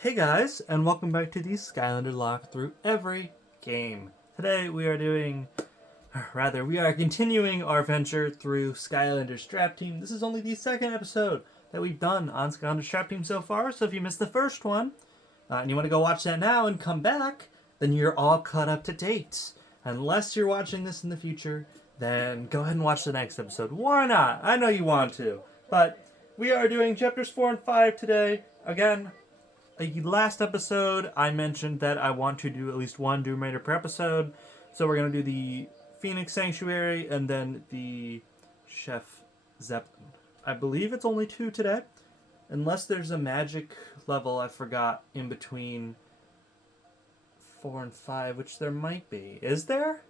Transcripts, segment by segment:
Hey guys, and welcome back to the Skylanders Locke through every game. Today we are continuing our venture through Skylanders Trap Team. This is only the second episode that we've done on Skylanders Trap Team so far, so if you missed the first one, and you want to go watch that now and come back, then you're all caught up to date. Unless you're watching this in the future, then go ahead and watch the next episode. Why not? I know you want to. But we are doing chapters 4 and 5 today. Again, last episode, I mentioned that I want to do at least one Doom Raider per episode. So we're going to do the Phoenix Sanctuary and then the Chef Zeppelin. I believe it's only 2 today. Unless there's a magic level I forgot in between 4 and 5, which there might be. Is there?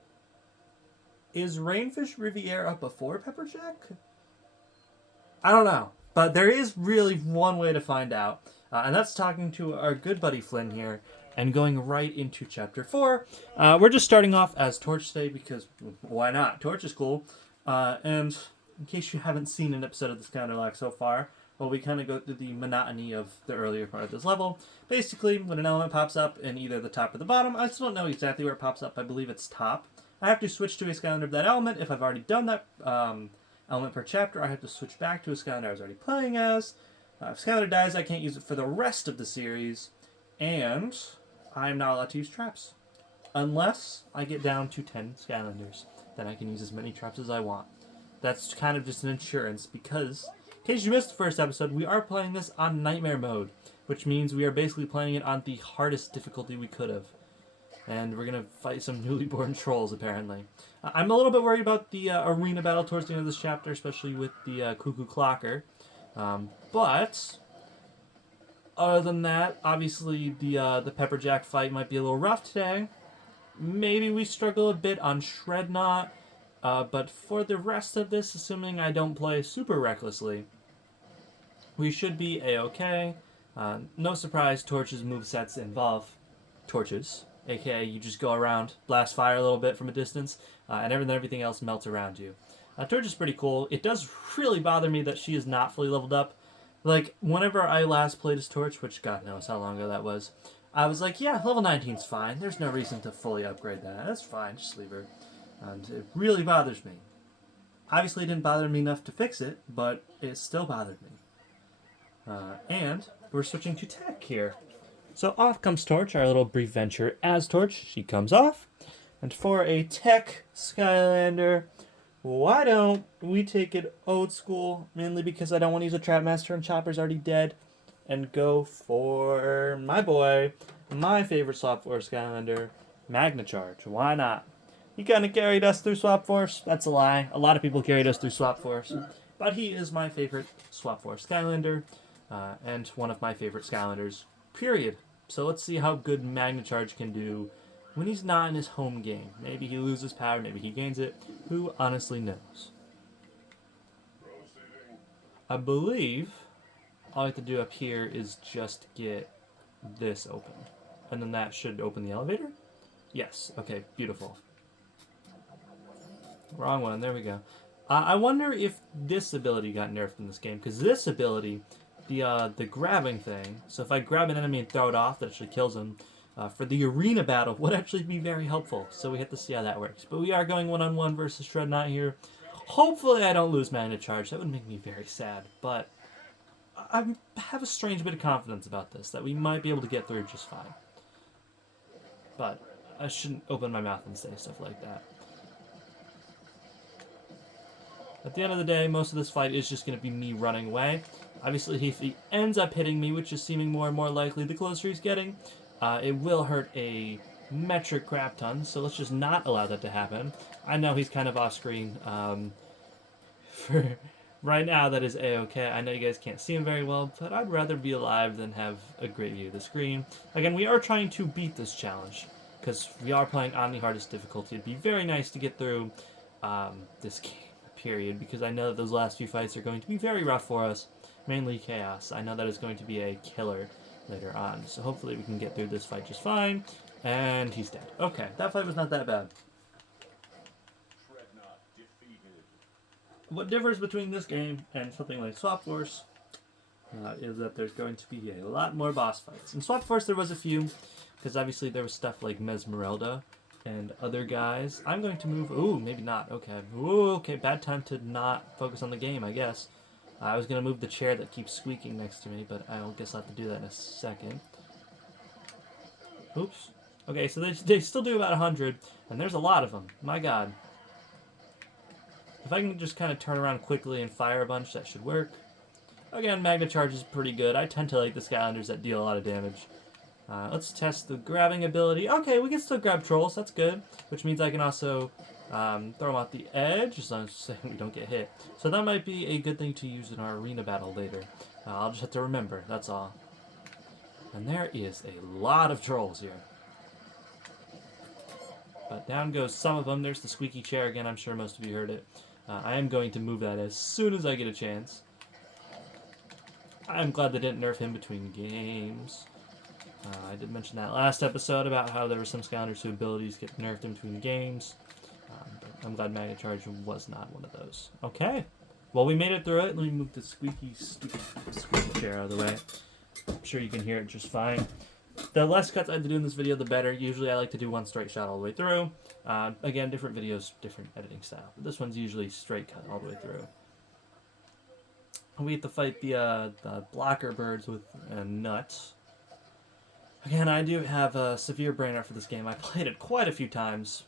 Is Rainfish Riviera up before Pepperjack? I don't know. But there is really one way to find out. And that's talking to our good buddy Flynn here and going right into Chapter 4. We're just starting off as Torch today because why not? Torch is cool. And in case you haven't seen an episode of the Skylanders Locke so far, well, we kind of go through the monotony of the earlier part of this level. Basically, when an element pops up in either the top or the bottom, I still don't know exactly where it pops up. I believe it's top. I have to switch to a Skylander of that element. If I've already done that element per chapter, I have to switch back to a Skylander I was already playing as. If Skylander dies, I can't use it for the rest of the series, and I'm not allowed to use traps. Unless I get down to 10 Skylanders, then I can use as many traps as I want. That's kind of just an insurance, because, in case you missed the first episode, we are playing this on Nightmare Mode, which means we are basically playing it on the hardest difficulty we could have. And we're going to fight some newly born trolls, apparently. I'm a little bit worried about the arena battle towards the end of this chapter, especially with the Cuckoo Clocker. But other than that, obviously the Pepperjack fight might be a little rough today. Maybe we struggle a bit on Shredknot, but for the rest of this, assuming I don't play super recklessly, we should be a-okay. No surprise, Torch's movesets involve torches, aka you just go around, blast fire a little bit from a distance, and everything else melts around you. Torch is pretty cool. It does really bother me that she is not fully leveled up. Like, whenever I last played as Torch, which God knows how long ago that was, I was like, yeah, level 19's fine. There's no reason to fully upgrade that. That's fine, just leave her. And it really bothers me. Obviously, it didn't bother me enough to fix it, but it still bothered me. And we're switching to tech here. So off comes Torch, our little brief venture as Torch. She comes off. And for a tech Skylander, why don't we take it old school, mainly because I don't want to use a Trap Master and Chopper's already dead, and go for my boy, my favorite Swap Force Skylander, Magna Charge. Why not? He kind of carried us through Swap Force. That's a lie. A lot of people carried us through Swap Force. But he is my favorite Swap Force Skylander, and one of my favorite Skylanders, period. So let's see how good Magna Charge can do when he's not in his home game. Maybe he loses power, maybe he gains it. Who honestly knows? I believe all I have to do up here is just get this open. And then that should open the elevator? Yes. Okay, beautiful. Wrong one. There we go. I wonder if this ability got nerfed in this game, because this ability, the grabbing thing, so if I grab an enemy and throw it off, that actually kills him, for the arena battle would actually be very helpful. So we have to see how that works. But we are going one-on-one versus Shredknot here. Hopefully I don't lose Magna Charge. That would make me very sad. But I have a strange bit of confidence about this, that we might be able to get through just fine. But I shouldn't open my mouth and say stuff like that. At the end of the day, most of this fight is just going to be me running away. Obviously, if he ends up hitting me, which is seeming more and more likely the closer he's getting, it will hurt a metric crap ton, so let's just not allow that to happen. I know he's kind of off screen. For right now, that is a-okay. I know you guys can't see him very well, but I'd rather be alive than have a great view of the screen. Again, we are trying to beat this challenge, because we are playing on the hardest difficulty. It'd be very nice to get through this game, period, because I know that those last few fights are going to be very rough for us, mainly Chaos. I know that is going to be a killer later on. So hopefully we can get through this fight just fine. And he's dead. Okay, that fight was not that bad. What differs between this game and something like Swap Force is that there's going to be a lot more boss fights. In Swap Force there was a few, because obviously there was stuff like Mesmeralda and other guys. I'm going to move... Ooh, maybe not. Okay. Ooh, okay, bad time to not focus on the game, I guess. I was going to move the chair that keeps squeaking next to me, but I guess I'll have to do that in a second. Oops. Okay, so they still do about 100, and there's a lot of them. My god. If I can just kind of turn around quickly and fire a bunch, that should work. Again, Magna Charge is pretty good. I tend to like the Skylanders that deal a lot of damage. Let's test the grabbing ability. Okay, we can still grab trolls. That's good. Which means I can also throw them off the edge, as long as we don't get hit. So that might be a good thing to use in our arena battle later. I'll just have to remember, that's all. And there is a lot of trolls here. But down goes some of them. There's the squeaky chair again. I'm sure most of you heard it. I am going to move that as soon as I get a chance. I'm glad they didn't nerf him between games. I did mention that last episode about how there were some Skylanders whose abilities get nerfed in between games. But I'm glad Magna Charge was not one of those. Okay. Well, we made it through it. Let me move the squeaky chair out of the way. I'm sure you can hear it just fine. The less cuts I have to do in this video, the better. Usually I like to do one straight shot all the way through. Again, different videos, different editing style. But this one's usually straight cut all the way through. We have to fight the blocker birds with nuts. Again, I do have a severe brain art for this game. I played it quite a few times,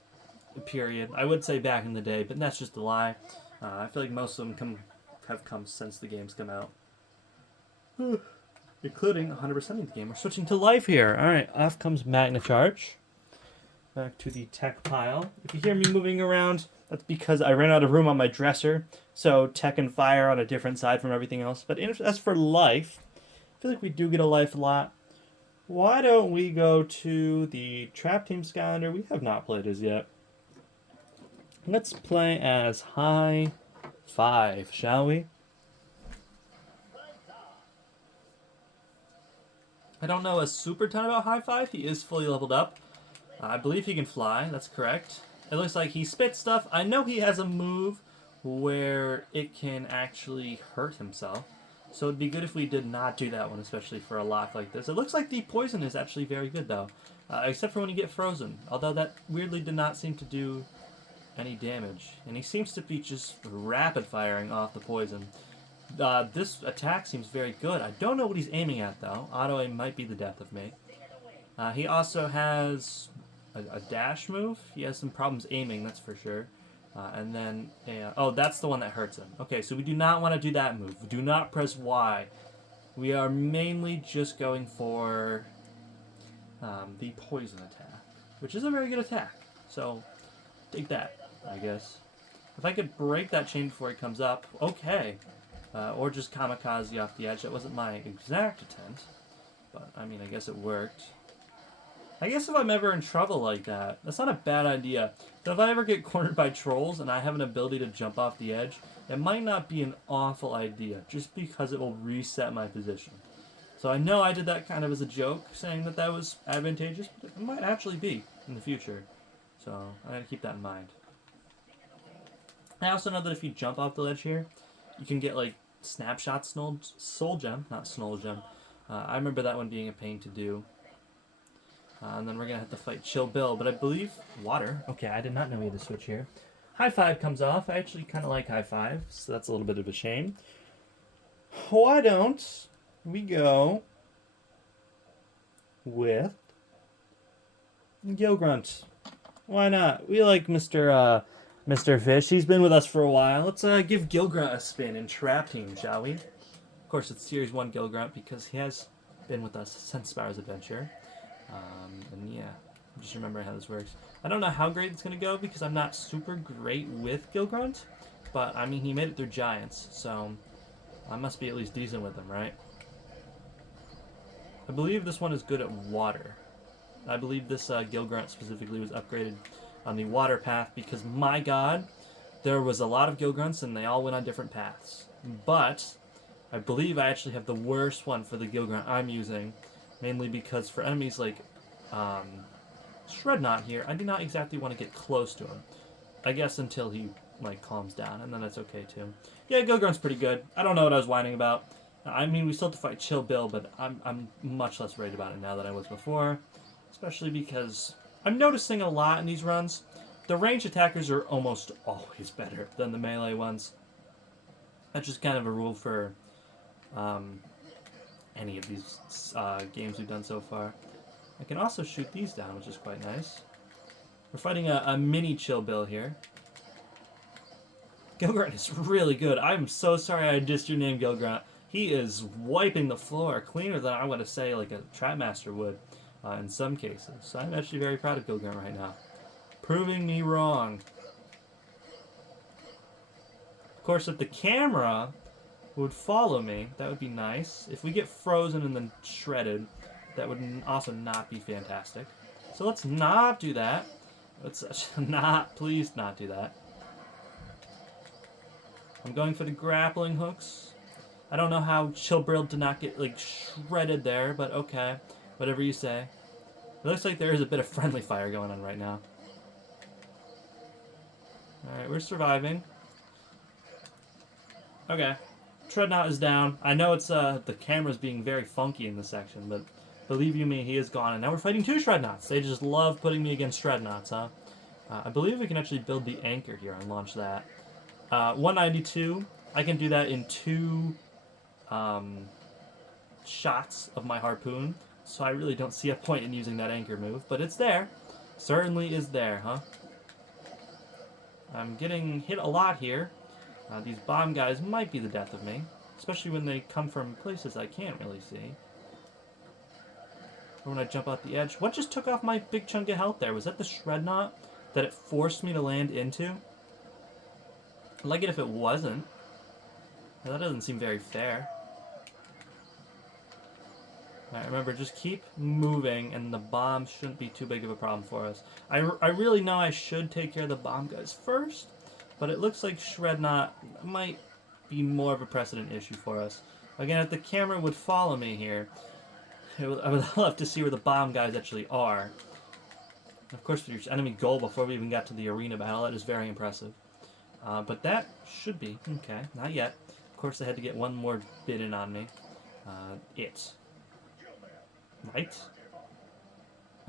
period. I would say back in the day, but that's just a lie. I feel like most of them have come since the game's come out. Including 100%ing the game. We're switching to life here. Alright, off comes Magna Charge. Back to the tech pile. If you hear me moving around, that's because I ran out of room on my dresser. So tech and fire on a different side from everything else. But as for life, I feel like we do get a life a lot. Why don't we go to the Trap Team Skylander? We have not played as yet. Let's play as High Five, shall we? I don't know a super ton about High Five. He is fully leveled up. I believe he can fly. That's correct. It looks like he spits stuff. I know he has a move where it can actually hurt himself. So it'd be good if we did not do that one, especially for a lock like this. It looks like the poison is actually very good, though. Except for when you get frozen. Although that weirdly did not seem to do any damage. And he seems to be just rapid firing off the poison. This attack seems very good. I don't know what he's aiming at, though. Auto-aim might be the death of me. He also has a dash move. He has some problems aiming, that's for sure. And then, oh, that's the one that hurts him. Okay, so we do not want to do that move. Do not press Y. We are mainly just going for the poison attack, which is a very good attack. So, take that, I guess. If I could break that chain before he comes up, okay. Or just kamikaze off the edge. That wasn't my exact attempt, but I mean, I guess it worked. I guess if I'm ever in trouble like that, that's not a bad idea. But if I ever get cornered by trolls and I have an ability to jump off the edge, it might not be an awful idea, just because it will reset my position. So I know I did that kind of as a joke, saying that that was advantageous, but it might actually be in the future. So I gotta keep that in mind. I also know that if you jump off the ledge here, you can get like snapshot soul gem, not snow gem. I remember that one being a pain to do. And then we're going to have to fight Chill Bill. But I believe water. Okay, I did not know we had to switch here. High Five comes off. I actually kind of like High Five, so that's a little bit of a shame. Why don't we go with Gil Grunt? Why not? We like Mr. Fish. He's been with us for a while. Let's give Gil Grunt a spin in Trap Team, shall we? Of course, it's Series 1 Gil Grunt because he has been with us since Spyro's Adventure. And yeah, just remember how this works. I don't know how great it's going to go because I'm not super great with Gil Grunt, but I mean, he made it through Giants, so I must be at least decent with him, right? I believe this one is good at water. I believe this Gil Grunt specifically was upgraded on the water path because, my god, there was a lot of Gil Grunts and they all went on different paths. But I believe I actually have the worst one for the Gil Grunt I'm using. Mainly because for enemies like Shrednut here, I do not exactly want to get close to him. I guess until he like calms down, and then that's okay too. Yeah, Gil Grunt's pretty good. I don't know what I was whining about. I mean, we still have to fight Chill Bill, but I'm much less worried about it now than I was before. Especially because I'm noticing a lot in these runs. The ranged attackers are almost always better than the melee ones. That's just kind of a rule for any of these games we've done so far. I can also shoot these down, which is quite nice. We're fighting a mini Chill Bill here. Gilgrunt is really good. I'm so sorry I dissed your name, Gilgrunt. He is wiping the floor cleaner than I want to say like a Trap Master would in some cases. So I'm actually very proud of Gilgrunt right now. Proving me wrong. Of course, if the camera would follow me, that would be nice. If we get frozen and then shredded, that would also not be fantastic. So let's not do that. Let's please not do that. I'm going for the grappling hooks. I don't know how Chill Bill did not get like shredded there, but okay. Whatever you say. It looks like there is a bit of friendly fire going on right now. Alright, we're surviving. Okay. Treadnought is down. I know it's the camera's being very funky in this section, but believe you me, he is gone. And now we're fighting two Shrednaughts. They just love putting me against Shrednaughts, huh? I believe we can actually build the anchor here and launch that. 192. I can do that in 2 shots of my harpoon. So I really don't see a point in using that anchor move. But it's there. Certainly is there, huh? I'm getting hit a lot here. These bomb guys might be the death of me. Especially when they come from places I can't really see. Or when I jump out the edge. What just took off my big chunk of health there? Was that the Shrednaut that it forced me to land into? I'd like it if it wasn't. Now, that doesn't seem very fair. Alright, remember, just keep moving and the bomb shouldn't be too big of a problem for us. I really know I should take care of the bomb guys first, but it looks like Shrednaut might be more of a precedent issue for us. Again, if the camera would follow me here, I would love to see where the bomb guys actually are. And of course, for your enemy goal before we even got to the arena battle, that is very impressive. But that should be. Okay, not yet. Of course, I had to get one more bit in on me. Right?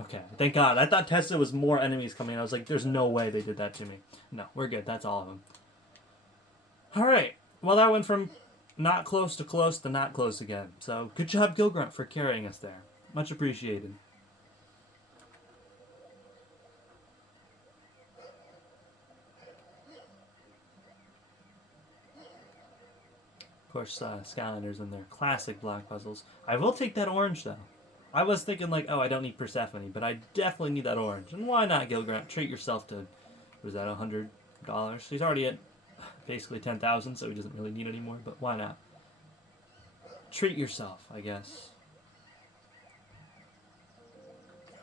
Okay, thank God. I thought Tessa was more enemies coming. I was like, there's no way they did that to me. No, we're good. That's all of them. Alright. Well, that went from not close to not close again. So, good job, Gilgrunt, for carrying us there. Much appreciated. Of course, Skylanders and their classic block puzzles. I will take that orange, though. I was thinking, like, oh, I don't need Persephone, but I definitely need that orange. And why not, Gilgrunt? Treat yourself to, what is that, $100? He's already at basically 10,000, so he doesn't really need any more, but why not? Treat yourself, I guess.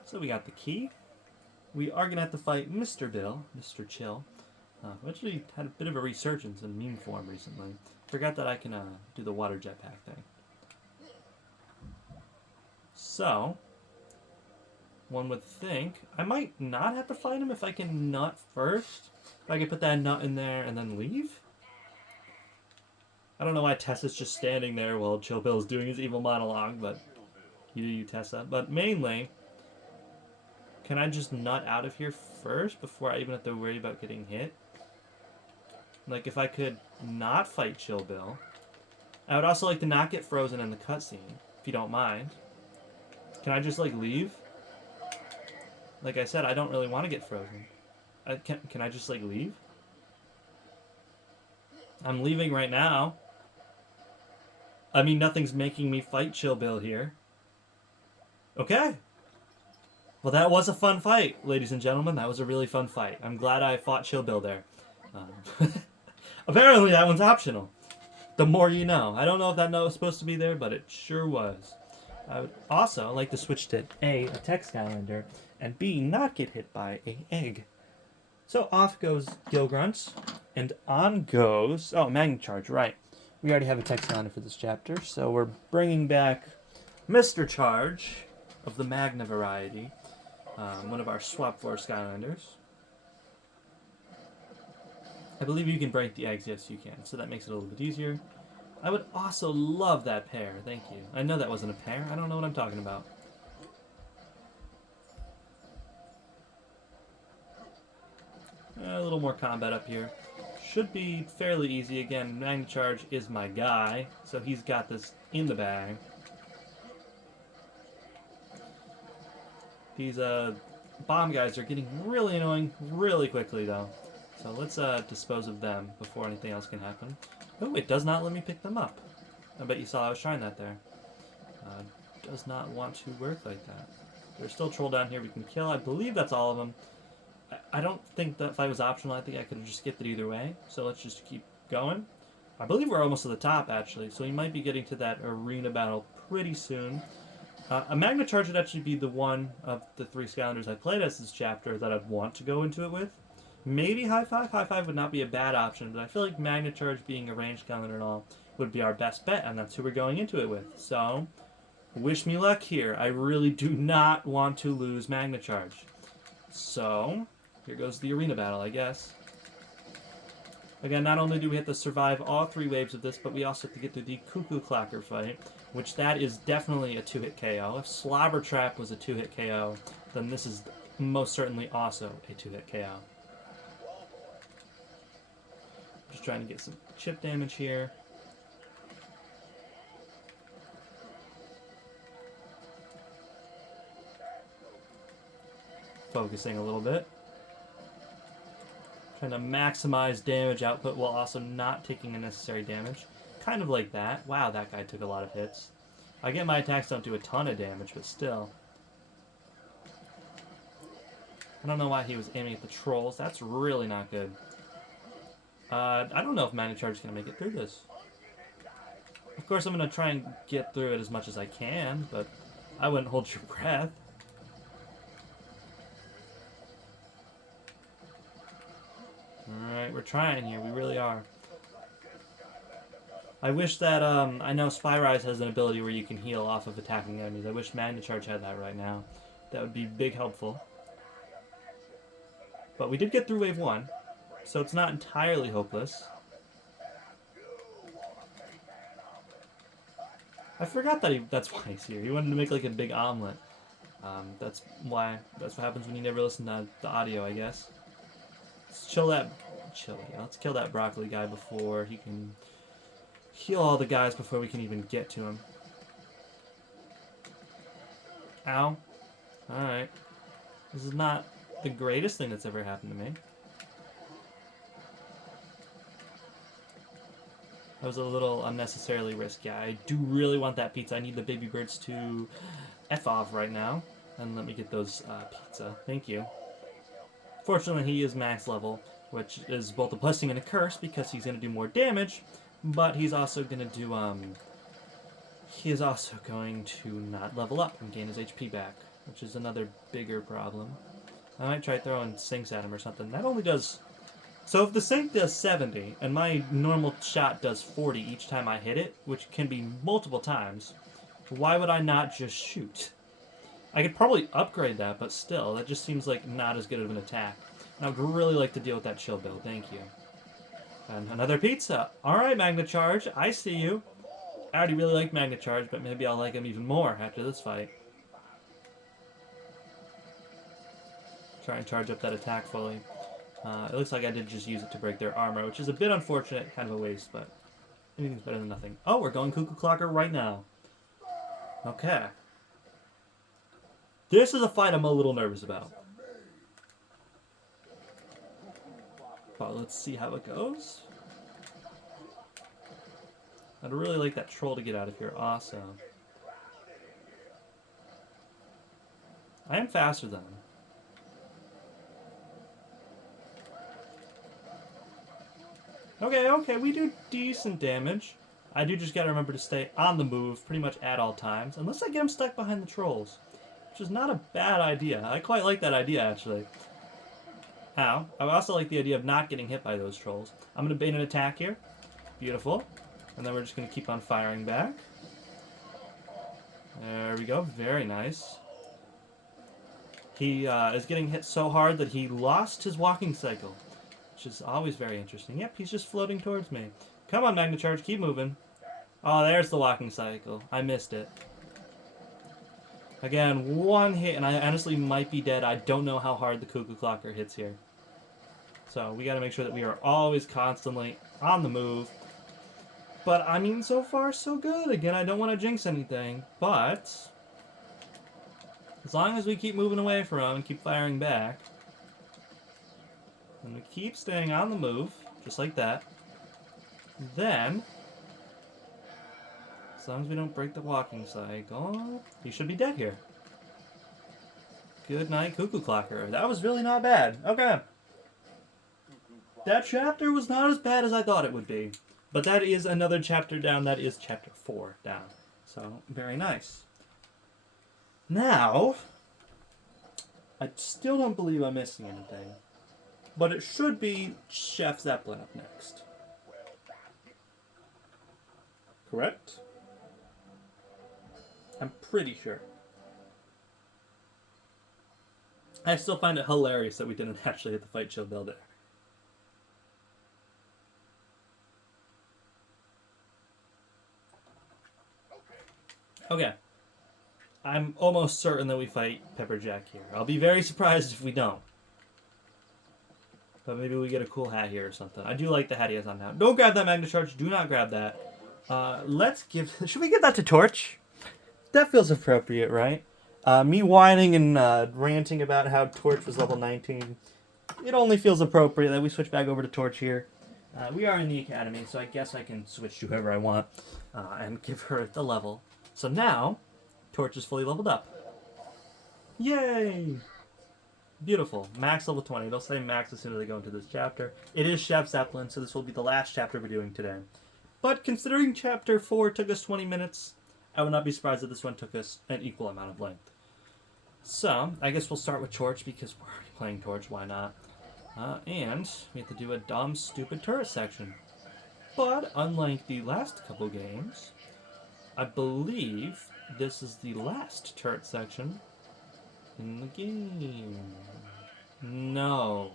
So we got the key. We are going to have to fight Mr. Bill, Mr. Chill. Who actually had a bit of a resurgence in meme form recently. Forgot that I can do the water jetpack thing. So, one would think I might not have to fight him if I can nut first. If I can put that nut in there and then leave. I don't know why Tessa's just standing there while Chill Bill's doing his evil monologue, but you do you, Tessa. But mainly, can I just nut out of here first before I even have to worry about getting hit? Like, if I could not fight Chill Bill. I would also like to not get frozen in the cutscene, if you don't mind. Can I just, like, leave? Like I said, I don't really want to get frozen. Can I just, like, leave? I'm leaving right now. I mean, nothing's making me fight Chill Bill here. Okay. Well, that was a fun fight, ladies and gentlemen. That was a really fun fight. I'm glad I fought Chill Bill there. Apparently, that one's optional. The more you know. I don't know if that note was supposed to be there, but it sure was. I would also like to switch to A, attack Skylander, and B, not get hit by an egg. So off goes Gilgrunt, and on goes... Oh, Magnet Charge, right. We already have a text Skylander for this chapter, so we're bringing back Mr. Charge of the Magna variety, one of our swap 4 Skylanders. I believe you can break the eggs, yes you can, so that makes it a little bit easier. I would also love that pair. Thank you. I know that wasn't a pair. I don't know what I'm talking about. A little more combat up here. Should be fairly easy. Again, Magna Charge is my guy, so he's got this in the bag. These bomb guys are getting really annoying really quickly, though. So let's dispose of them before anything else can happen. Oh, it does not let me pick them up. I bet you saw I was trying that there. Does not want to work like that. There's still a troll down here we can kill. I believe that's all of them. I don't think that fight was optional. I think I could have just skipped it either way. So let's just keep going. I believe we're almost to the top, actually. So we might be getting to that arena battle pretty soon. A Magna Charge would actually be the one of the 3 Skylanders I played as this chapter that I'd want to go into it with. Maybe High Five. High Five would not be a bad option, but I feel like Magna Charge being a ranged Skylander and all would be our best bet, and that's who we're going into it with. So, wish me luck here. I really do not want to lose Magna Charge. So, here goes the arena battle, I guess. Again, not only do we have to survive all 3 waves of this, but we also have to get through the Cuckoo Clocker fight, which that is definitely a 2-hit KO. If Slobber Trap was a 2-hit KO, then this is most certainly also a 2-hit KO. Just trying to get some chip damage here. Focusing a little bit. Trying to maximize damage output while also not taking unnecessary damage. Kind of like that. Wow, that guy took a lot of hits. I get my attacks don't do a ton of damage, but still. I don't know why he was aiming at the trolls. That's really not good. I don't know if Magna Charge is going to make it through this. Of course, I'm going to try and get through it as much as I can, but I wouldn't hold your breath. Alright, we're trying here. We really are. I wish that, I know Spyrise has an ability where you can heal off of attacking enemies. I wish Magna Charge had that right now. That would be big helpful. But we did get through Wave 1, so it's not entirely hopeless. I forgot that that's why he's here. He wanted to make like a big omelet. That's what happens when you never listen to the audio, I guess. Let's let's kill that broccoli guy before he can heal all the guys before we can even get to him. Ow. Alright. This is not the greatest thing that's ever happened to me. That was a little unnecessarily risky. I do really want that pizza. I need the baby birds to F off right now. And let me get those pizza. Thank you. Fortunately, he is max level, which is both a blessing and a curse because he's going to do more damage, but he's also going to do, he is also going to not level up and gain his HP back, which is another bigger problem. I might try throwing sinks at him or something. That only does... So if the sink does 70, and my normal shot does 40 each time I hit it, which can be multiple times, why would I not just shoot? I could probably upgrade that, but still, that just seems like not as good of an attack. And I would really like to deal with that chill build, thank you. And another pizza. Alright, Magna Charge, I see you. I already really like Magna Charge, but maybe I'll like him even more after this fight. Try and charge up that attack fully. It looks like I did just use it to break their armor, which is a bit unfortunate, kind of a waste, but anything's better than nothing. Oh, we're going Cuckoo Clocker right now. Okay. This is a fight I'm a little nervous about. But let's see how it goes. I'd really like that troll to get out of here. Awesome. I am faster than him. Okay, we do decent damage. I do just gotta remember to stay on the move pretty much at all times, unless I get him stuck behind the trolls, which is not a bad idea. I quite like that idea, actually. Ow. I also like the idea of not getting hit by those trolls. I'm gonna bait an attack here. Beautiful. And then we're just gonna keep on firing back. There we go. Very nice. He is getting hit so hard that he lost his walking cycle, which is always very interesting. Yep, he's just floating towards me. Come on, Magna Charge, keep moving. Oh, there's the walking cycle. I missed it. Again, one hit, and I honestly might be dead. I don't know how hard the cuckoo clocker hits here. So we got to make sure that we are always constantly on the move. But, I mean, so far, so good. Again, I don't want to jinx anything. But, as long as we keep moving away from him and keep firing back, and we keep staying on the move, just like that, then, as long as we don't break the walking cycle, he should be dead here. Good night, cuckoo clocker. That was really not bad. Okay. That chapter was not as bad as I thought it would be. But that is another chapter down. That is chapter 4 down. So, very nice. Now, I still don't believe I'm missing anything. But it should be Chef Zeppelin up next. Correct? I'm pretty sure. I still find it hilarious that we didn't actually hit the fight shield builder. Okay. I'm almost certain that we fight Pepperjack here. I'll be very surprised if we don't. But maybe we get a cool hat here or something. I do like the hat he has on now. Don't grab that Magna Charge. Do not grab that. Let's give... Should we give that to Torch? That feels appropriate, right? Me whining and ranting about how Torch was level 19. It only feels appropriate that we switch back over to Torch here. We are in the Academy, so I guess I can switch to whoever I want and give her the level. So now, Torch is fully leveled up. Yay! Beautiful. Max level 20. It'll say max as soon as I go into this chapter. It is Chef Zeppelin, so this will be the last chapter we're doing today. But considering chapter 4 took us 20 minutes, I would not be surprised if this one took us an equal amount of length. So, I guess we'll start with Torch because we're already playing Torch, why not? And we have to do a dumb, stupid turret section. But, unlike the last couple games, I believe this is the last turret section in the game. No.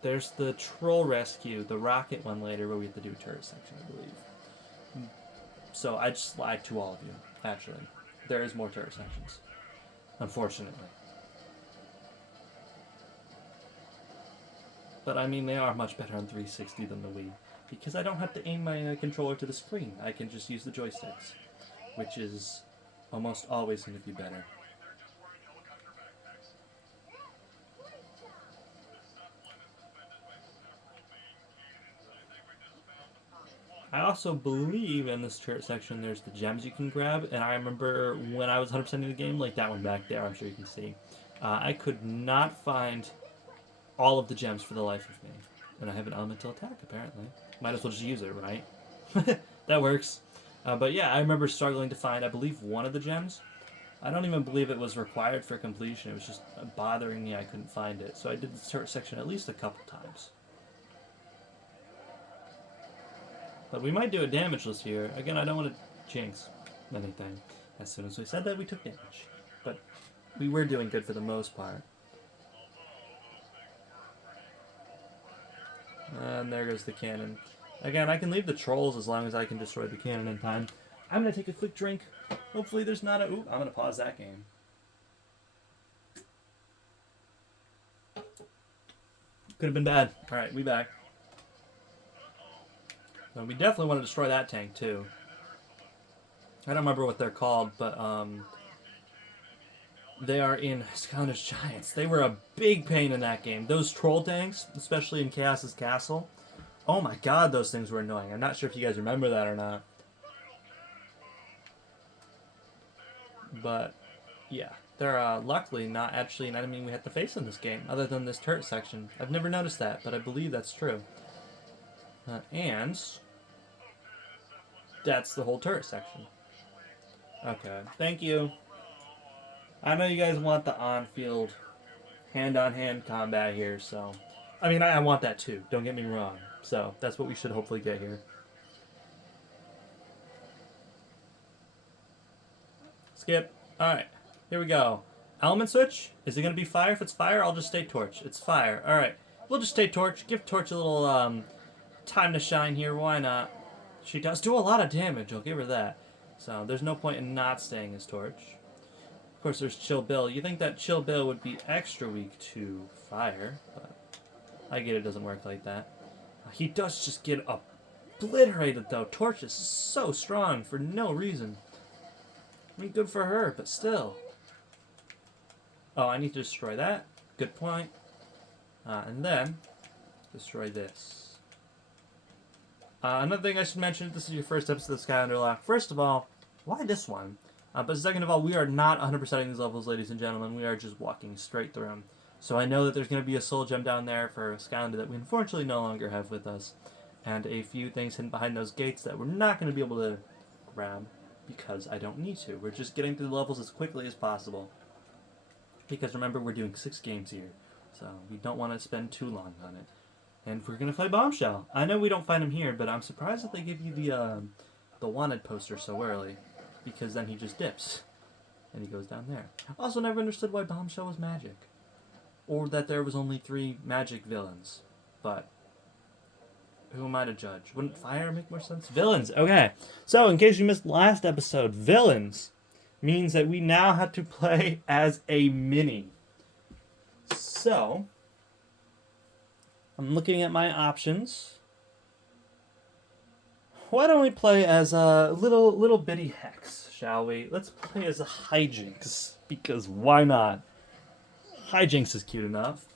There's the troll rescue, the rocket one later, where we have to do a turret section, I believe. So I just lied to all of you, actually. There is more turret sections. Unfortunately. But I mean, they are much better on 360 than the Wii. Because I don't have to aim my controller to the screen. I can just use the joysticks. Which is almost always going to be better. I also believe in this turret section there's the gems you can grab, and I remember when I was 100% in the game, like that one back there, I'm sure you can see, I could not find all of the gems for the life of me. And I have an elemental attack, apparently. Might as well just use it, right? That works. But yeah, I remember struggling to find, I believe, one of the gems. I don't even believe it was required for completion. It was just bothering me I couldn't find it. So I did the turret section at least a couple times. But we might do it damageless here. Again, I don't want to jinx anything. As soon as we said that, we took damage. But we were doing good for the most part. And there goes the cannon. Again, I can leave the trolls as long as I can destroy the cannon in time. I'm going to take a quick drink. Hopefully there's not a... Ooh, I'm going to pause that game. Could have been bad. Alright, we back. So we definitely want to destroy that tank, too. I don't remember what they're called, but they are in Skylanders Giants. They were a big pain in that game. Those troll tanks, especially in Chaos's Castle. Oh my god, those things were annoying. I'm not sure if you guys remember that or not. But, yeah. They're luckily not actually an enemy we have to face in this game, other than this turret section. I've never noticed that, but I believe that's true. And that's the whole turret section. Okay, thank you. I know you guys want the on-field, hand-on-hand combat here, so... I mean, I want that too, don't get me wrong. So, that's what we should hopefully get here. Skip. Alright, here we go. Element switch? Is it going to be fire? If it's fire, I'll just stay Torch. It's fire. Alright, we'll just stay Torch. Give Torch a little time to shine here. Why not? She does do a lot of damage, I'll give her that. So there's no point in not staying his torch. Of course, there's Chill Bill. You think that Chill Bill would be extra weak to fire, but I get it doesn't work like that. He does just get obliterated, though. Torch is so strong for no reason. I mean, good for her, but still. Oh, I need to destroy that. Good point. And then, destroy this. Another thing I should mention, this is your first episode of Skylanders Locke. First of all, why this one? But second of all, we are not 100%ing these levels, ladies and gentlemen. We are just walking straight through them. So I know that there's going to be a soul gem down there for Skylander that we unfortunately no longer have with us. And a few things hidden behind those gates that we're not going to be able to grab because I don't need to. We're just getting through the levels as quickly as possible. Because remember, we're doing 6 games here. So we don't want to spend too long on it. And we're going to play Bombshell. I know we don't find him here, but I'm surprised that they give you the wanted poster so early. Because then he just dips. And he goes down there. Also never understood why Bombshell was magic. Or that there was only 3 magic villains. But who am I to judge? Wouldn't fire make more sense? Villains, okay. So in case you missed last episode, villains means that we now have to play as a mini. So I'm looking at my options. Why don't we play as a little bitty Hex, shall we? Let's play as a Hijinks, because why not? Hijinks is cute enough.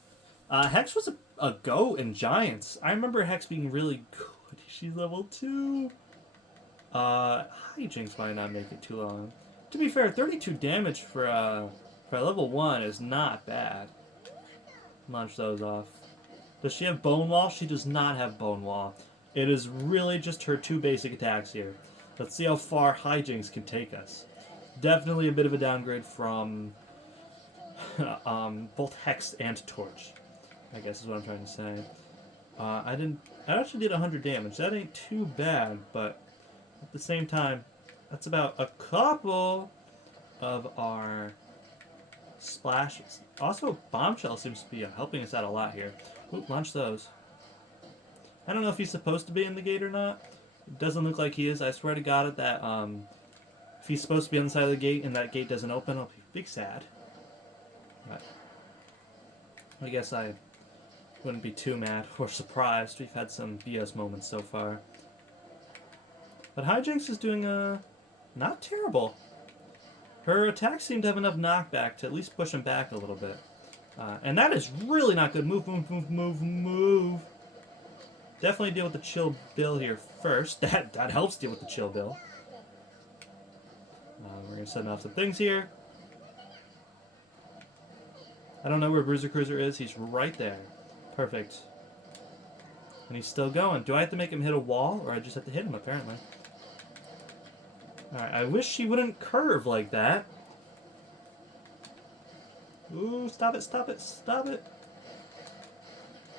Hex was a go in Giants. I remember Hex being really good. She's level 2. Hijinks might not make it too long. To be fair, 32 damage for level 1 is not bad. Launch those off. Does she have Bone Wall? She does not have Bone Wall. It is really just her 2 basic attacks here. Let's see how far Hijinks can take us. Definitely a bit of a downgrade from both Hex and Torch, I guess is what I'm trying to say. I actually did 100 damage. That ain't too bad, but at the same time, that's about a couple of our splashes. Also, Bombshell seems to be helping us out a lot here. Oop, launch those. I don't know if he's supposed to be in the gate or not. It doesn't look like he is. I swear to God that if he's supposed to be on the side of the gate and that gate doesn't open, I'll be big sad. But I guess I wouldn't be too mad or surprised. We've had some BS moments so far. But Hijinks is doing not terrible. Her attacks seem to have enough knockback to at least push him back a little bit. And that is really not good. Move, move, move, move, move. Definitely deal with the Chill Bill here first. That helps deal with the Chill Bill. We're going to send off some things here. I don't know where Bruiser Cruiser is. He's right there. Perfect. And he's still going. Do I have to make him hit a wall, or I just have to hit him, apparently? Alright, I wish she wouldn't curve like that. Ooh, stop it, stop it, stop it.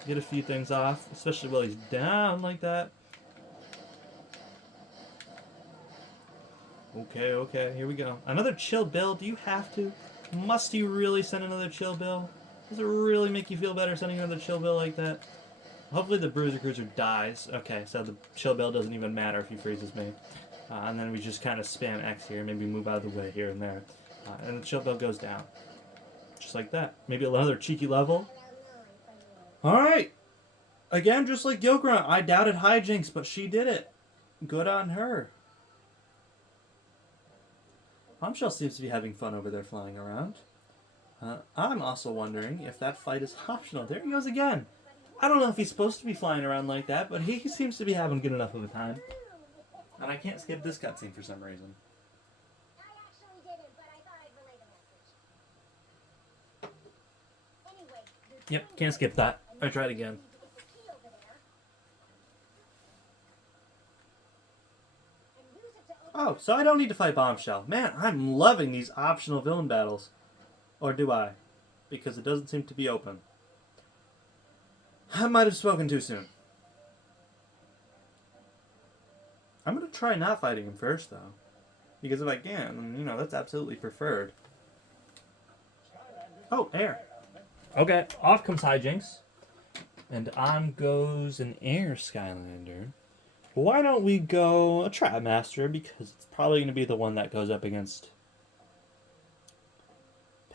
Get a few things off, especially while he's down like that. Okay, here we go. Another Chill Bill, do you have to? Must you really send another Chill Bill? Does it really make you feel better sending another Chill Bill like that? Hopefully the Bruiser Cruiser dies. Okay, so the Chill Bill doesn't even matter if he freezes me. And then we just kind of spam X here, maybe move out of the way here and there. And the Chill Bill goes down. Just like that. Maybe another cheeky level. Alright! Again, just like Gilgrunt, I doubted Hijinks, but she did it. Good on her. Bombshell seems to be having fun over there flying around. I'm also wondering if that fight is optional. There he goes again. I don't know if he's supposed to be flying around like that, but he seems to be having good enough of a time. And I can't skip this cutscene for some reason. I actually didn't, but I thought I'd relay the message. Anyway, Yep, can't skip that. I tried again. Oh, so I don't need to fight Bombshell. Man, I'm loving these optional villain battles. Or do I? Because it doesn't seem to be open. I might have spoken too soon. I'm going to try not fighting him first, though. Because if I can, you know, that's absolutely preferred. Oh, air. Okay, off comes Hijinks. And on goes an air Skylander. Why don't we go a Trap Master, because it's probably going to be the one that goes up against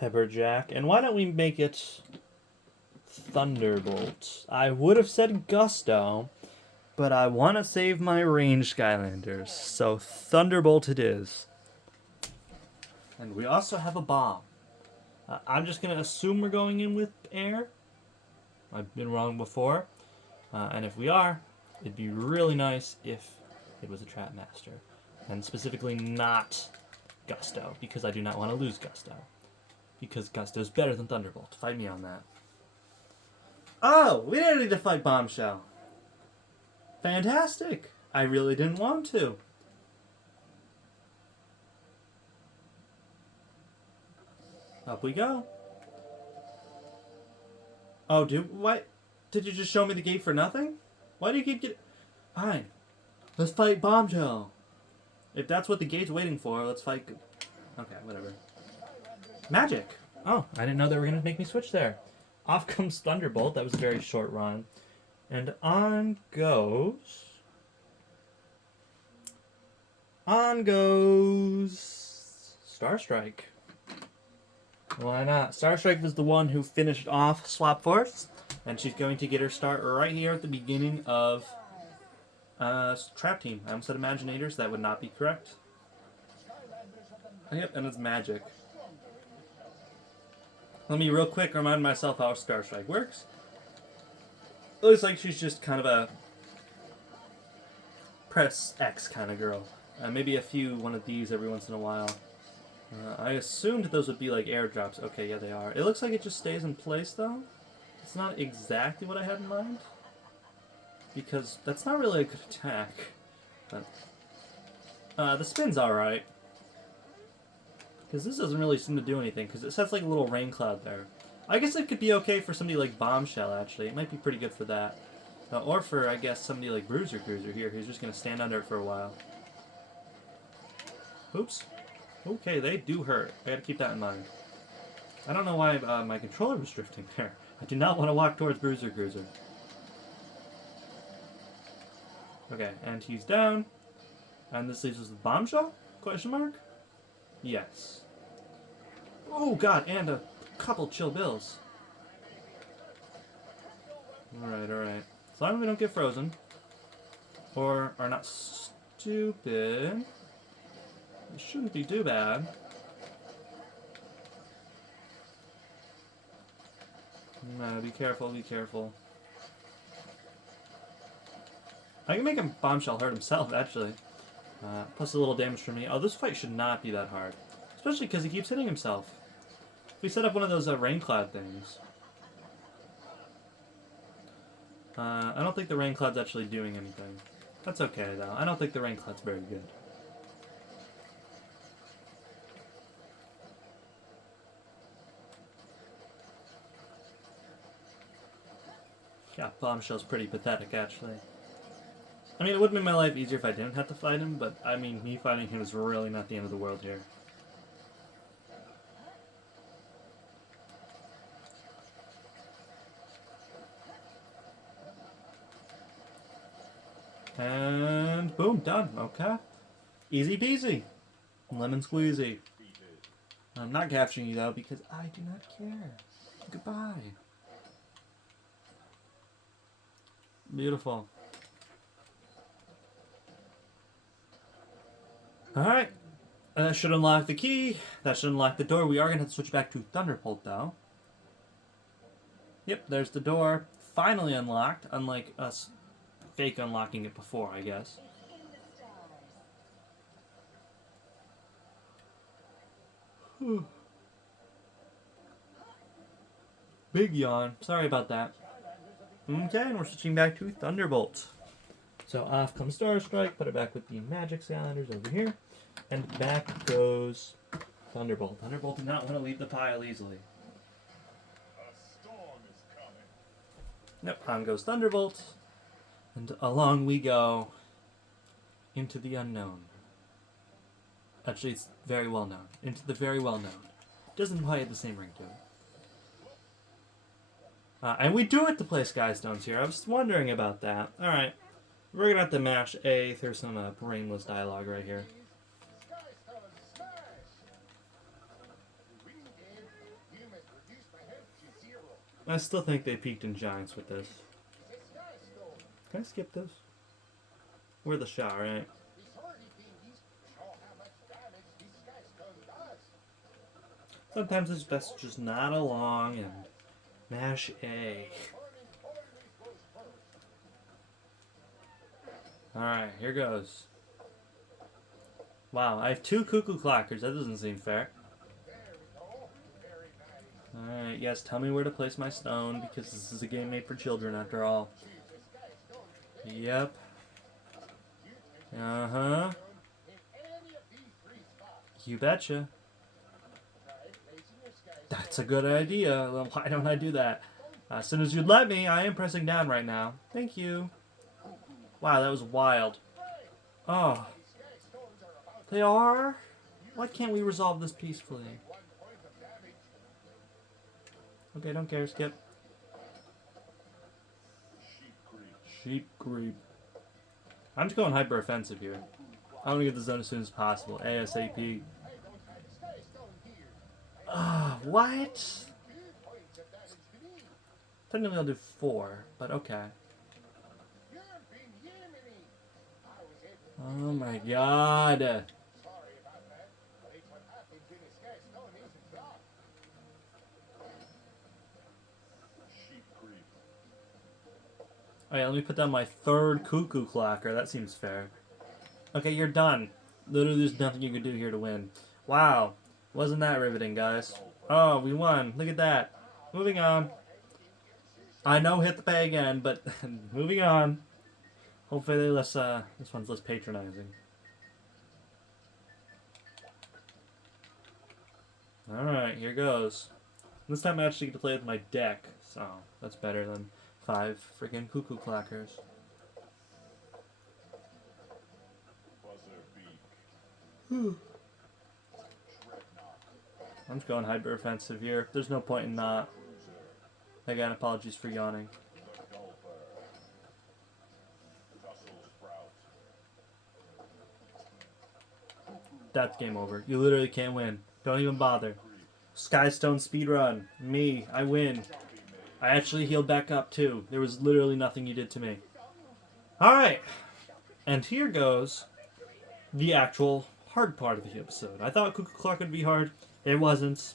Pepperjack. And why don't we make it Thunderbolt? I would have said Gusto, but I want to save my range Skylanders, so Thunderbolt it is. And we also have a bomb. I'm just going to assume we're going in with air. I've been wrong before. And if we are, it'd be really nice if it was a Trap Master. And specifically not Gusto, because I do not want to lose Gusto. Because Gusto's better than Thunderbolt. Fight me on that. Oh, we didn't need to fight Bombshell. Fantastic. I really didn't want to. Up we go. Oh, what? Did you just show me the gate for nothing? Why do you keep getting... Fine. Let's fight Bombshell. If that's what the gate's waiting for, let's fight... Okay, whatever. Magic. Oh, I didn't know they were going to make me switch there. Off comes Thunderbolt. That was a very short run. And on goes... Starstrike. Why not? Starstrike was the one who finished off Swap Force, and she's going to get her start right here at the beginning of Trap Team. I almost said Imaginators. That would not be correct. Yep, and it's magic. Let me real quick remind myself how Starstrike works. It looks like she's just kind of a press X kind of girl. Maybe one of these every once in a while. I assumed those would be like airdrops. Okay, yeah, they are. It looks like it just stays in place, though. It's not exactly what I had in mind. Because that's not really a good attack. But the spin's alright. Because this doesn't really seem to do anything, because it sets like a little rain cloud there. I guess it could be okay for somebody like Bombshell, actually. It might be pretty good for that. Or for, I guess, somebody like Bruiser Cruiser here, who's just going to stand under it for a while. Oops. Okay, they do hurt. I gotta keep that in mind. I don't know why my controller was drifting there. I do not want to walk towards Bruiser Cruiser. Okay, and he's down. And this leaves us with Bombshell? Question mark? Yes. Oh god, and a couple Chill Bills. Alright, alright. As long as we don't get frozen. Or are not stupid. It shouldn't be too bad. No, be careful, be careful. I can make him Bombshell hurt himself, actually. Plus a little damage from me. Oh, this fight should not be that hard. Especially because he keeps hitting himself. If we set up one of those rain cloud things. I don't think the rain cloud's actually doing anything. That's okay, though. I don't think the rain cloud's very good. Yeah, Bombshell's pretty pathetic, actually. I mean, it would make my life easier if I didn't have to fight him, but, I mean, me fighting him is really not the end of the world here. And boom, done. Okay. Easy peasy. Lemon squeezy. I'm not capturing you, though, because I do not care. Goodbye. Beautiful. Alright. That should unlock the key. That should unlock the door. We are going to have to switch back to Thunderbolt, though. Yep, there's the door. Finally unlocked, unlike us fake unlocking it before, I guess. Big yawn. Sorry about that. Okay, and we're switching back to Thunderbolt. So off comes Starstrike, put it back with the Magic Skylanders over here, and back goes Thunderbolt. Thunderbolt did not want to leave the pile easily. A storm is coming. Yep, on goes Thunderbolt, and along we go into the unknown. Actually, it's very well known. Into the very well known. Doesn't quite have the same ring to it. And we do have to play Sky Stones here. I was wondering about that. Alright. We're gonna have to mash A through some brainless dialogue right here. Skystone smash! Win game, you must reduce my health to 0. I still think they peaked in Giants with this. The Skystone. Can I skip this? We're the shot, right? The swordly thingies show how much damage the Skystone does. Sometimes it's best just nod along and mash A. Warning always goes first. Alright, here goes. Wow, I have 2 cuckoo clockers. That doesn't seem fair. There we go. Very nice. Alright, yes, tell me where to place my stone because this is a game made for children after all. Choose the Skystone. Yep. You can Uh-huh. in any of these 3 spots. You betcha. Try placing your Skystone. That's a good idea. Well, why don't I do that? As soon as you'd let me, I am pressing down right now. Thank you. Wow, that was wild. Oh, The Skystones are about they are? Why can't we resolve this peacefully? 1 point of damage. Okay, don't care, skip. Sheep creep. Sheep creep. I'm just going hyper offensive here. I want to get this done as soon as possible. ASAP. I don't have a Skystone here. What? 2 points of damage to me. Technically I'll do 4, but okay. You've been Yemeni. I was able to Oh my god. sorry about that, but it's what happens when the Skystone isn't blocked. Sheep creep. Alright, let me put down my 3rd cuckoo clocker. That seems fair. Okay, you're done. Literally, there's nothing you can do here to win. Wow. Wasn't that riveting, guys? Oh, we won. Look at that. Moving on. I know hit the pay again, but moving on. Hopefully they less, this one's less patronizing. Alright, here goes. This time I actually get to play with my deck, so that's better than 5 freaking cuckoo clockers. Buzzer beak. Dreadnought. I'm just going hyper offensive here. There's no point in not. Cruiser. Again, apologies for yawning. The Gulper. Tussle Sprout. That's game over. You literally can't win. Don't even bother. Skystone speedrun. Me. I win. I actually healed back up too. There was literally nothing you did to me. Alright. And here goes the actual hard part of the episode. I thought Cuckoo Clock would be hard. It wasn't.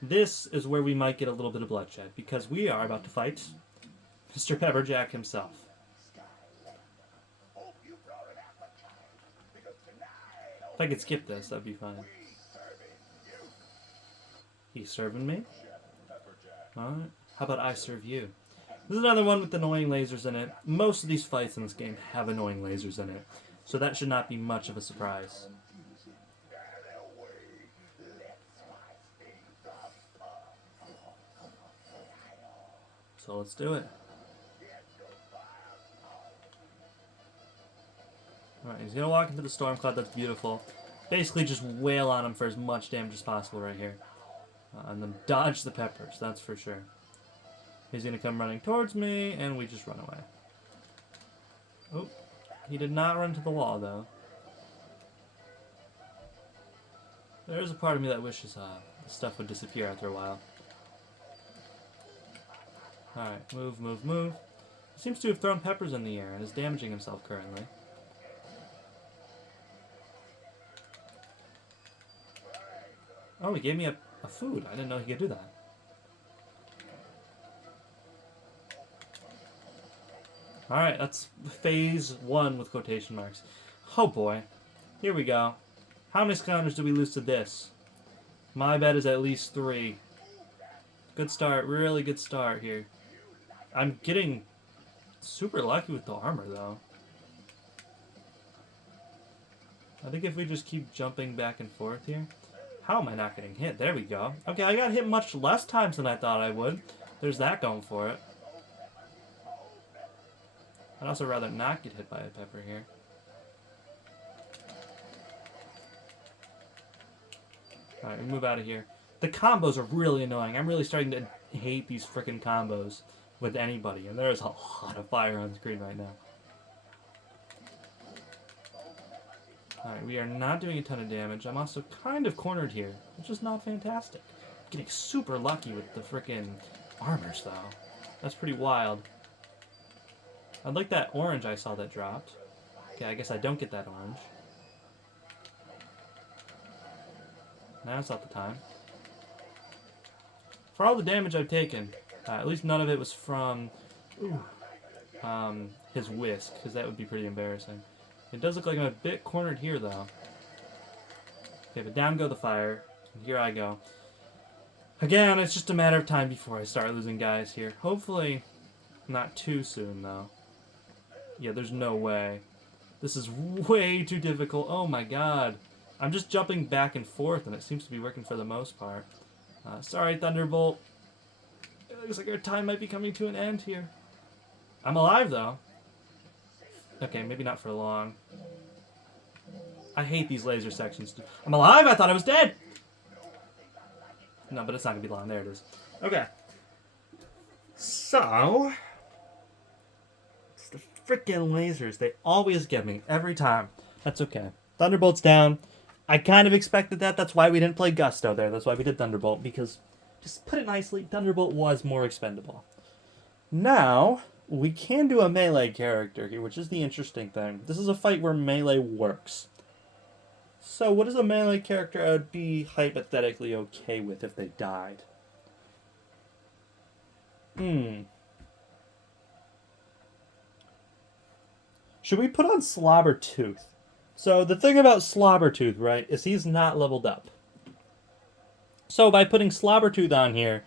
This is where we might get a little bit of bloodshed because we are about to fight Mr. Pepperjack himself. Hope you brought an appetite, because tonight If I could skip this, that'd be fine. we serving you, He's serving me? Chef Pepperjack. Alright. How about I serve you? This is another one with annoying lasers in it. Most of these fights in this game have annoying lasers in it. So that should not be much of a surprise. Get away. Let's spice things up. So let's do it. Get the fire started. Alright, he's gonna walk into the storm cloud. That's beautiful. Basically just wail on him for as much damage as possible right here. And then dodge the peppers, that's for sure. He's gonna come running towards me, and we just run away. Oh, he did not run to the wall, though. There's a part of me that wishes the stuff would disappear after a while. Alright, move, move, move. He seems to have thrown peppers in the air and is damaging himself currently. Oh, he gave me a food. I didn't know he could do that. Alright, that's phase 1 with quotation marks. Oh boy. Here we go. How many Skylanders do we lose to this? My bet is at least 3. Good start. Really good start here. I'm getting super lucky with the armor, though. I think if we just keep jumping back and forth here... How am I not getting hit? There we go. Okay, I got hit much less times than I thought I would. There's that going for it. I'd also rather not get hit by a pepper here. Alright, we move out of here. The combos are really annoying. I'm really starting to hate these frickin' combos with anybody. And there's a lot of fire on screen right now. Alright, we are not doing a ton of damage. I'm also kind of cornered here, which is not fantastic. Getting super lucky with the frickin' armors, though. That's pretty wild. I'd like that orange I saw that dropped. Okay, I guess I don't get that orange. Now it's not the time. For all the damage I've taken, at least none of it was from his whisk, because that would be pretty embarrassing. It does look like I'm a bit cornered here, though. Okay, but down go the fire. And here I go. Again, it's just a matter of time before I start losing guys here. Hopefully, not too soon, though. Yeah, there's no way. This is way too difficult. Oh my god. I'm just jumping back and forth, and it seems to be working for the most part. Sorry, Thunderbolt. It looks like our time might be coming to an end here. I'm alive, though. Okay, maybe not for long. I hate these laser sections. I'm alive? I thought I was dead! No, but it's not going to be long. There it is. Okay. So... it's the freaking lasers. They always get me. Every time. That's okay. Thunderbolt's down. I kind of expected that. That's why we didn't play Gusto there. That's why we did Thunderbolt. Because, just put it nicely, Thunderbolt was more expendable. Now... we can do a melee character here, which is the interesting thing. This is a fight where melee works. So what is a melee character I would be hypothetically okay with if they died? Should we put on Slobbertooth? So the thing about Slobbertooth, right, is he's not leveled up. So by putting Slobbertooth on here,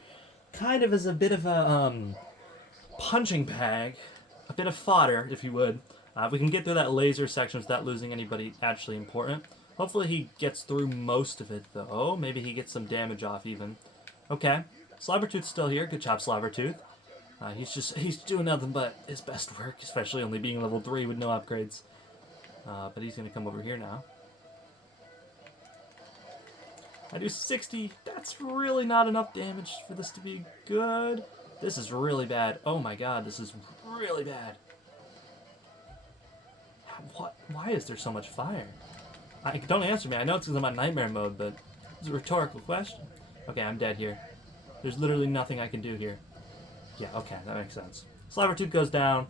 kind of is a bit of a, punching bag, a bit of fodder, if you would. We can get through that laser section without losing anybody actually important. Hopefully he gets through most of it, though. Maybe he gets some damage off, even. Okay. Slobbertooth's still here. Good job, Slobbertooth. He's doing nothing but his best work, especially only being level 3 with no upgrades. But he's going to come over here now. I do 60. That's really not enough damage for this to be good. This is really bad. Oh my god, this is really bad. What? Why is there so much fire? Don't answer me. I know it's because I'm on nightmare mode, but it's a rhetorical question. Okay, I'm dead here. There's literally nothing I can do here. Yeah, okay, that makes sense. Slobbertooth goes down.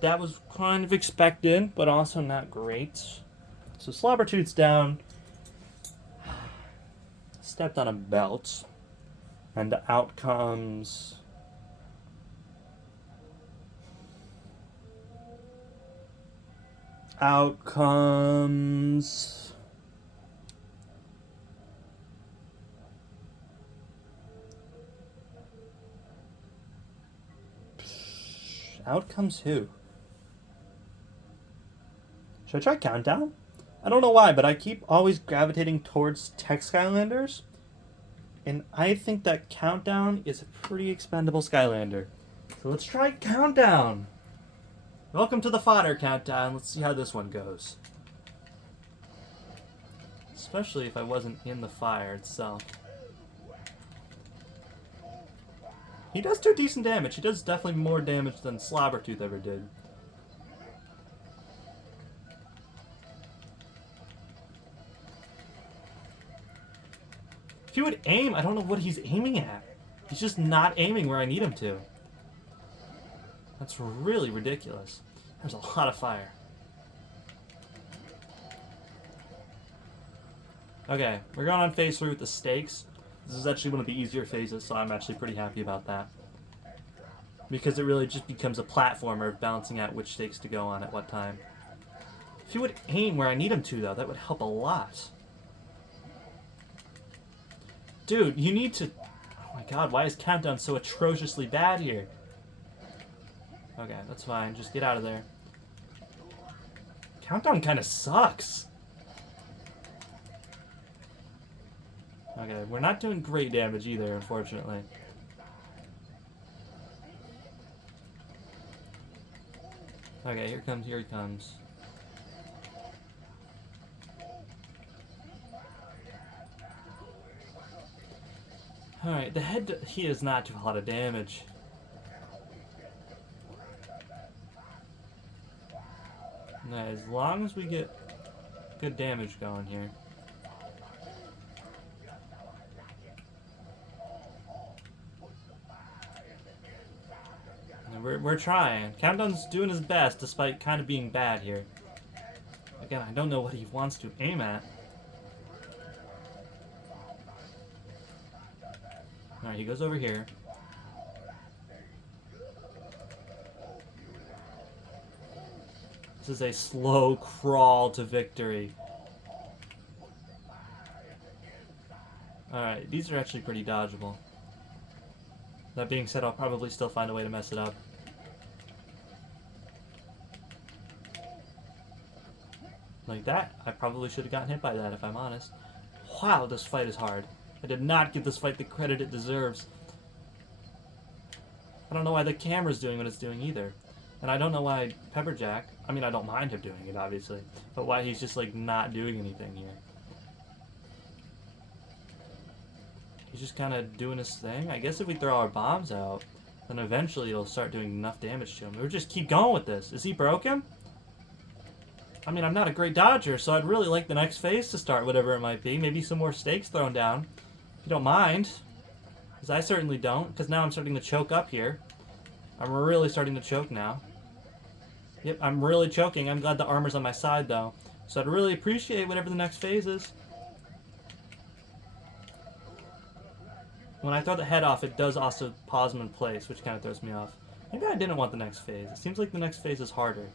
That was kind of expected, but also not great. So Slobbertooth's down. Stepped on a belt. And out comes... out comes... out comes who? Should I try Countdown? I don't know why, but I keep always gravitating towards Tech Skylanders. And I think that Countdown is a pretty expendable Skylander. So let's try Countdown! Welcome to the fodder, Countdown. Let's see how this one goes. Especially if I wasn't in the fire itself. He does do decent damage. He does definitely more damage than Slobbertooth ever did. If he would aim, I don't know what he's aiming at. He's just not aiming where I need him to. That's really ridiculous. There's a lot of fire. Okay, we're going on phase 3 with the stakes. This is actually one of the easier phases, so I'm actually pretty happy about that. Because it really just becomes a platformer of balancing out which stakes to go on at what time. If he would aim where I need him to, though, that would help a lot. Dude, you need to... oh my god, why is Countdown so atrociously bad here? Okay, that's fine. Just get out of there. Countdown kind of sucks. Okay, we're not doing great damage either, unfortunately. Okay, here he comes. Alright, the head, he does not do a lot of damage. Now, as long as we get good damage going here. And we're trying. Countdown's doing his best despite kind of being bad here. Again, I don't know what he wants to aim at. Alright, he goes over here. This is a slow crawl to victory. Alright, these are actually pretty dodgeable. That being said, I'll probably still find a way to mess it up. Like that, I probably should have gotten hit by that if I'm honest. Wow, this fight is hard. I did not give this fight the credit it deserves. I don't know why the camera's doing what it's doing either. And I don't know why Pepperjack, I mean I don't mind him doing it obviously, but why he's just like not doing anything here. He's just kind of doing his thing. I guess if we throw our bombs out, then eventually he'll start doing enough damage to him. We'll just keep going with this. Is he broken? I mean, I'm not a great dodger, so I'd really like the next phase to start, whatever it might be. Maybe some more stakes thrown down. If you don't mind. Because I certainly don't, because now I'm starting to choke up here. I'm really starting to choke now. Yep, I'm really choking. I'm glad the armor's on my side, though. So I'd really appreciate whatever the next phase is. When I throw the head off, it does also pause him in place, which kind of throws me off. Maybe I didn't want the next phase. It seems like the next phase is harder.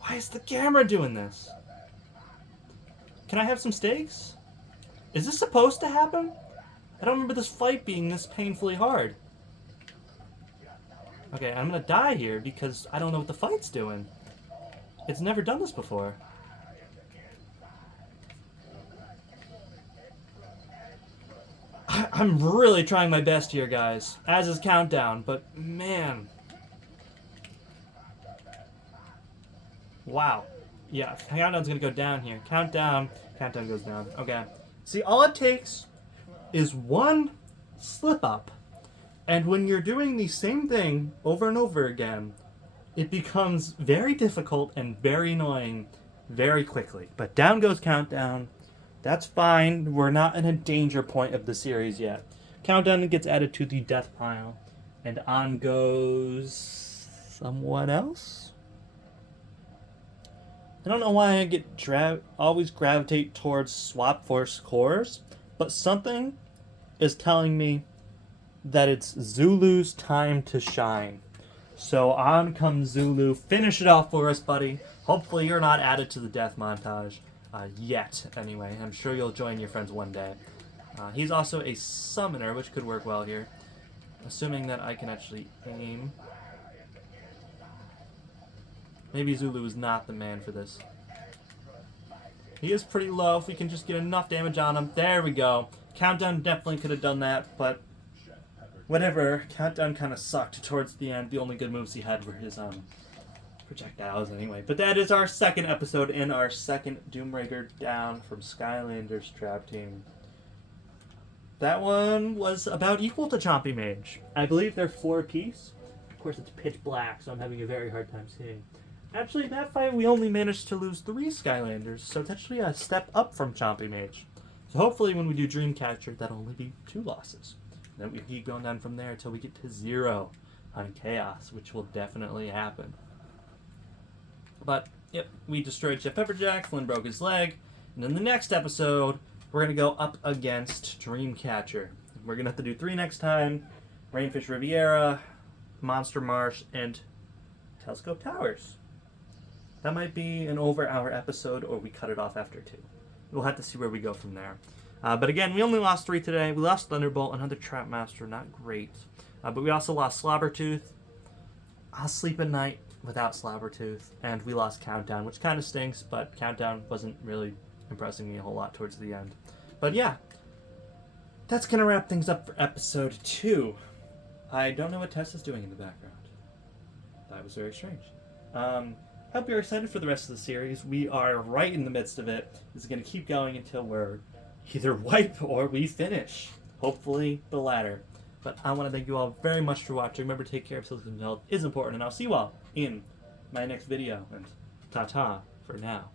Why is the camera doing this? Can I have some stakes? Is this supposed to happen? I don't remember this fight being this painfully hard. Okay, I'm gonna die here because I don't know what the fight's doing. It's never done this before. I'm really trying my best here, guys. As is Countdown, but man. Wow. Yeah, Countdown's gonna go down here. Countdown goes down. Okay. See, all it takes is one slip up. And when you're doing the same thing over and over again, it becomes very difficult and very annoying very quickly. But down goes Countdown. That's fine. We're not in a danger point of the series yet. Countdown gets added to the death pile. And on goes someone else? I don't know why I get always gravitate towards Swap Force cores, but something is telling me that it's Zulu's time to shine. So on comes Zulu. Finish it off for us, buddy. Hopefully you're not added to the death montage. Yet, anyway. I'm sure you'll join your friends one day. He's also a summoner, which could work well here. Assuming that I can actually aim. Maybe Zulu is not the man for this. He is pretty low. If we can just get enough damage on him. There we go. Countdown definitely could have done that, but whatever. Countdown kind of sucked towards the end. The only good moves he had were his projectiles anyway. But that is our second episode in our second Doom Raider down from Skylanders Trap Team. That one was about equal to Chompy Mage. I believe they're 4 apiece. Of course, it's pitch black, so I'm having a very hard time seeing. Actually, that fight we only managed to lose 3 Skylanders, so it's actually a step up from Chompy Mage. So hopefully when we do Dreamcatcher, that'll only be 2 losses. Then we keep going down from there until we get to 0 on Chaos, which will definitely happen. But, yep, we destroyed Chef Pepperjack, Flynn broke his leg, and in the next episode, we're going to go up against Dreamcatcher. We're going to have to do 3 next time. Rainfish Riviera, Monster Marsh, and Telescope Towers. That might be an over-hour episode, or we cut it off after 2. We'll have to see where we go from there. But again, we only lost 3 today. We lost Thunderbolt, another Trap Master, not great. But we also lost Slobbertooth. I'll sleep at night without Slobbertooth. And we lost Countdown, which kind of stinks, but Countdown wasn't really impressing me a whole lot towards the end. But yeah, that's going to wrap things up for episode 2. I don't know what Tessa's doing in the background. That was very strange. Hope you're excited for the rest of the series. We are right in the midst of it. This is going to keep going until we're either wipe or we finish. Hopefully the latter. But I want to thank you all very much for watching. Remember, take care of yourselves and health is important. And I'll see you all in my next video. And ta-ta for now.